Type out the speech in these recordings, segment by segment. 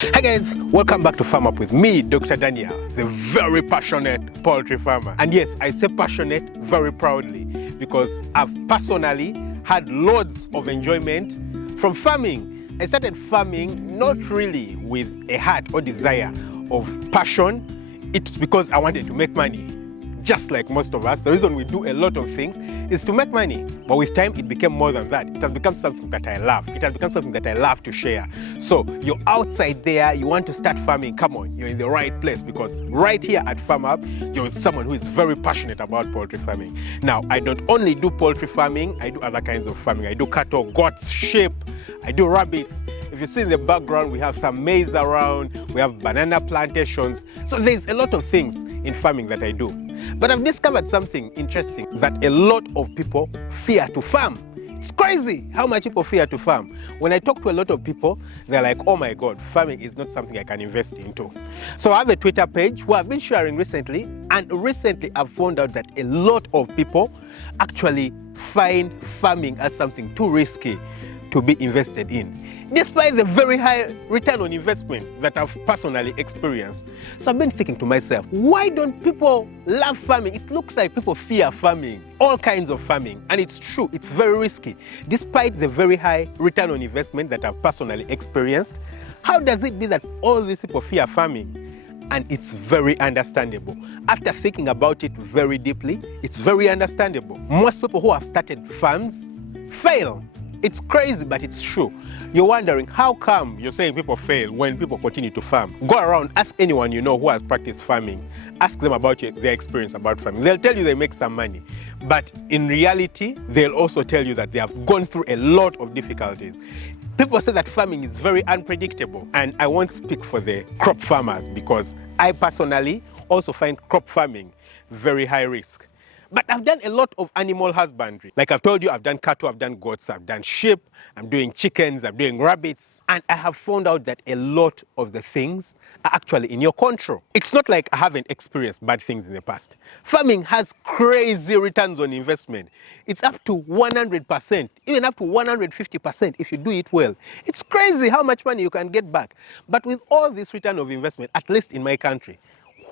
Hi guys, welcome back to Farm Up with me, Dr. Daniel, the very passionate poultry farmer. And yes, I say passionate very proudly because I've personally had loads of enjoyment from farming. I started farming not really with a heart or desire of passion. It's because I wanted to make money. Just like most of us, the reason we do a lot of things is to make money. But with time, it became more than that. It has become something that I love. It has become something that I love to share. So you're outside there, you want to start farming, come on, you're in the right place, because right here at Farm Up, you're with someone who is very passionate about poultry farming. Now, I don't only do poultry farming, I do other kinds of farming. I do cattle, goats, sheep, I do rabbits. If you see in the background, we have some maize around, we have banana plantations. So there's a lot of things in farming that I do. But I've discovered something interesting, that a lot of people fear to farm. It's crazy how much people fear to farm. When I talk to a lot of people, they're like, oh my God, farming is not something I can invest into. So I have a Twitter page where I've been sharing recently, and recently I've found out that a lot of people actually find farming as something too risky to be invested in, despite the very high return on investment that I've personally experienced. So I've been thinking to myself, why don't people love farming? It looks like people fear farming, all kinds of farming, and it's true, it's very risky. Despite the very high return on investment that I've personally experienced, how does it be that all these people fear farming? And it's very understandable. After thinking about it very deeply, it's very understandable. Most people who have started farms fail. It's crazy, but it's true. You're wondering, how come you're saying people fail when people continue to farm? Go around, ask anyone you know who has practiced farming. Ask them about their experience about farming. They'll tell you they make some money. But in reality, they'll also tell you that they have gone through a lot of difficulties. People say that farming is very unpredictable. And I won't speak for the crop farmers, because I personally also find crop farming very high risk. But I've done a lot of animal husbandry. Like I've told you, I've done cattle, I've done goats, I've done sheep, I'm doing chickens, I'm doing rabbits. And I have found out that a lot of the things are actually in your control. It's not like I haven't experienced bad things in the past. Farming has crazy returns on investment. It's up to 100%, even up to 150% if you do it well. It's crazy how much money you can get back. But with all this return of investment, at least in my country,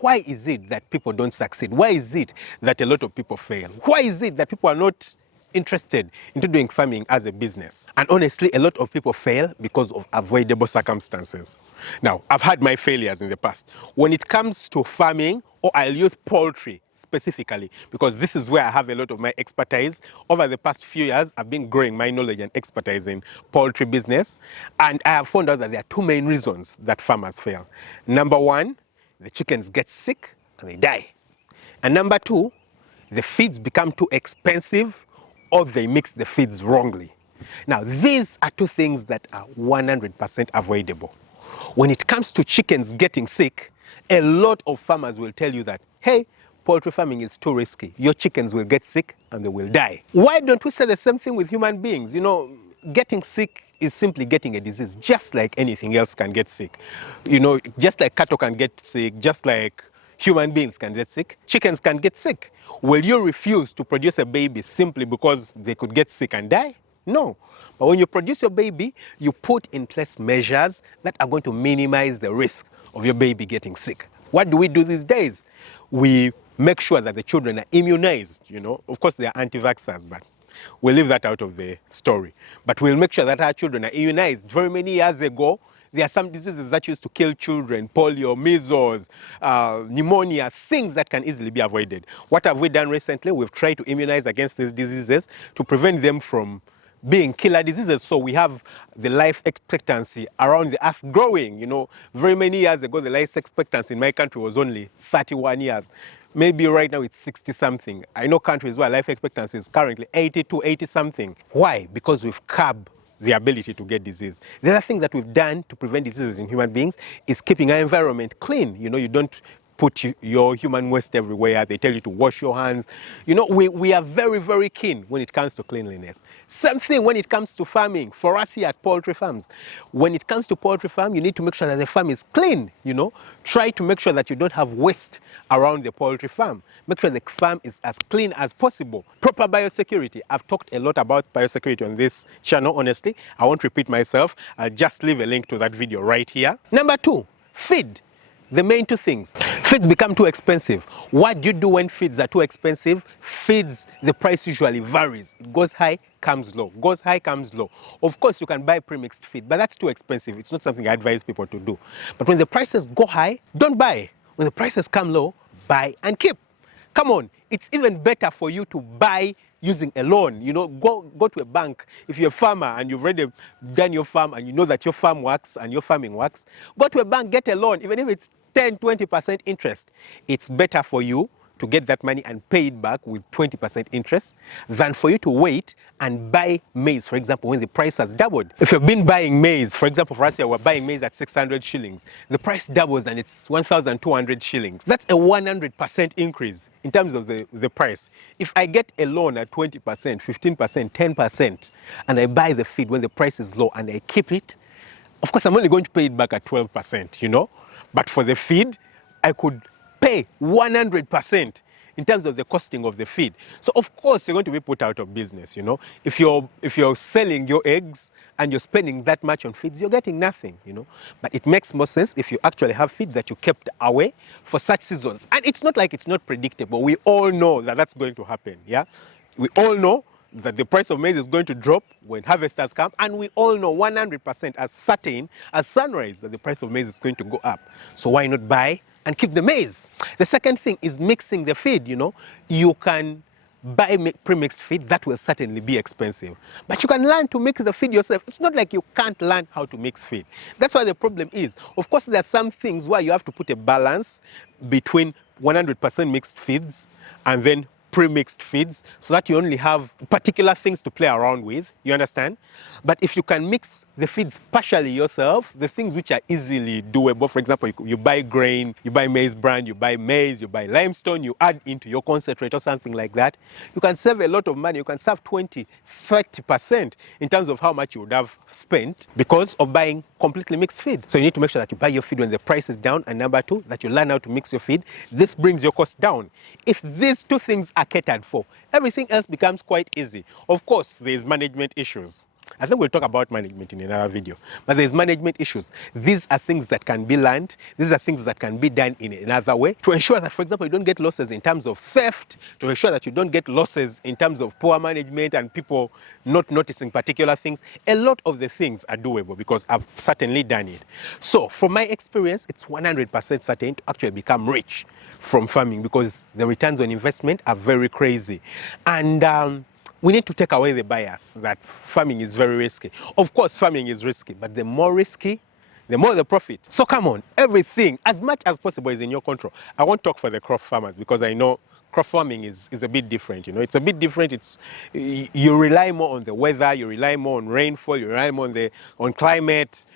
why is it that people don't succeed? Why is it that a lot of people fail? Why is it that people are not interested into doing farming as a business? And honestly, a lot of people fail because of avoidable circumstances. Now, I've had my failures in the past. When it comes to farming, or I'll use poultry specifically, because this is where I have a lot of my expertise. Over the past few years, I've been growing my knowledge and expertise in poultry business. And I have found out that there are two main reasons that farmers fail. Number one, the chickens get sick and they die. And number two, the feeds become too expensive, or they mix the feeds wrongly. Now, these are two things that are 100% avoidable. When it comes to chickens getting sick, a lot of farmers will tell you that, hey, poultry farming is too risky. Your chickens will get sick and they will die. Why don't we say the same thing with human beings? You know, getting sick is simply getting a disease, just like anything else can get sick. You know, just like cattle can get sick, just like human beings can get sick, chickens can get sick. Will you refuse to produce a baby simply because they could get sick and die? No. But when you produce your baby, you put in place measures that are going to minimize the risk of your baby getting sick. What do we do these days? We make sure that the children are immunized, you know. Of course, they are anti-vaxxers, but we'll leave that out of the story. But we'll make sure that our children are immunized. Very many years ago, there are some diseases that used to kill children: polio, measles, pneumonia, things that can easily be avoided. What have we done recently? We've tried to immunize against these diseases to prevent them from being killer diseases. So we have the life expectancy around the earth growing. You know, very many years ago, the life expectancy in my country was only 31 years. Maybe right now it's 60 something. I know countries where life expectancy is currently 80 to 80 something. Why? Because we've curbed the ability to get disease. The other thing that we've done to prevent diseases in human beings is keeping our environment clean. You know, you don't put your human waste everywhere. They tell you to wash your hands. You know, we are very, very keen when it comes to cleanliness. Same thing when it comes to farming. For us here at poultry farms, when it comes to poultry farm, you need to make sure that the farm is clean, you know. Try to make sure that you don't have waste around the poultry farm. Make sure the farm is as clean as possible. Proper biosecurity. I've talked a lot about biosecurity on this channel, honestly. I won't repeat myself. I'll just leave a link to that video right here. Number 2, feed. The main 2 things. Feeds become too expensive. What do you do when feeds are too expensive? Feeds, the price usually varies. It goes high, comes low. Goes high, comes low. Of course, you can buy premixed feed, but that's too expensive. It's not something I advise people to do. But when the prices go high, don't buy. When the prices come low, buy and keep. Come on, it's even better for you to buy using a loan. You know, go to a bank. If you're a farmer and you've already done your farm and you know that your farm works and your farming works, go to a bank, get a loan, even if it's 10-20% interest. It's better for you to get that money and pay it back with 20% interest than for you to wait and buy maize, for example, when the price has doubled. If you've been buying maize, for example, for us here, we're buying maize at 600 shillings. The price doubles and it's 1,200 shillings. That's a 100% increase in terms of the price. If I get a loan at 20%, 15%, 10%, and I buy the feed when the price is low and I keep it, of course, I'm only going to pay it back at 12%, you know? But for the feed, I could pay 100% in terms of the costing of the feed. So of course you're going to be put out of business, you know. If you're selling your eggs and you're spending that much on feeds, you're getting nothing, you know. But it makes more sense if you actually have feed that you kept away for such seasons. And it's not like it's not predictable. We all know that that's going to happen, yeah. We all know that the price of maize is going to drop when harvesters come, and we all know 100% as certain as sunrise that the price of maize is going to go up. So why not buy and keep the maize? The second thing is mixing the feed, you know. You can buy pre-mixed feed, that will certainly be expensive. But you can learn to mix the feed yourself. It's not like you can't learn how to mix feed. That's why the problem is. Of course, there are some things where you have to put a balance between 100% mixed feeds and then pre-mixed feeds, so that you only have particular things to play around with, you understand? But if you can mix the feeds partially yourself, the things which are easily doable, for example, you buy grain, you buy maize bran, you buy maize, you buy limestone, you add into your concentrate or something like that, you can save a lot of money. You can save 20-30% in terms of how much you would have spent because of buying completely mixed feeds. So you need to make sure that you buy your feed when the price is down, and number 2, that you learn how to mix your feed. This brings your cost down. If these 2 things are catered for, everything else becomes quite easy. Of course, there's management issues. I think we'll talk about management in another video, but there's management issues. These are things that can be learned. These are things that can be done in another way to ensure that, for example, you don't get losses in terms of theft, to ensure that you don't get losses in terms of poor management and people not noticing particular things. A lot of the things are doable because I've certainly done it. So from my experience, it's 100% certain to actually become rich from farming because the returns on investment are very crazy. And we need to take away the bias that farming is very risky. Of course, farming is risky, but the more risky, the more the profit. So come on, everything, as much as possible, is in your control. I won't talk for the crop farmers because I know crop farming is a bit different. You know, it's a bit different. You rely more on the weather, you rely more on rainfall, you rely more on climate.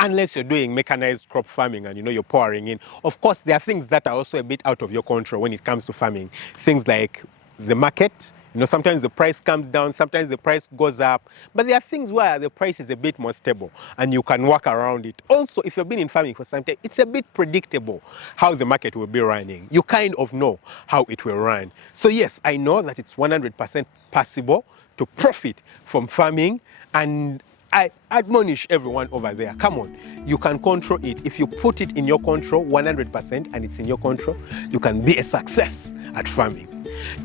Unless you're doing mechanized crop farming and, you know, you're pouring in. Of course, there are things that are also a bit out of your control when it comes to farming. Things like the market. You know, sometimes the price comes down, sometimes the price goes up. But there are things where the price is a bit more stable and you can work around it. Also, if you've been in farming for some time, it's a bit predictable how the market will be running. You kind of know how it will run. So yes, I know that it's 100% possible to profit from farming, and I admonish everyone over there, come on, you can control it. If you put it in your control 100% and it's in your control, you can be a success at farming.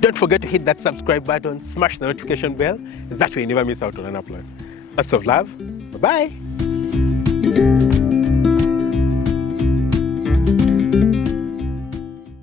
Don't forget to hit that subscribe button, smash the notification bell, that way you never miss out on an upload. Lots of love, bye-bye.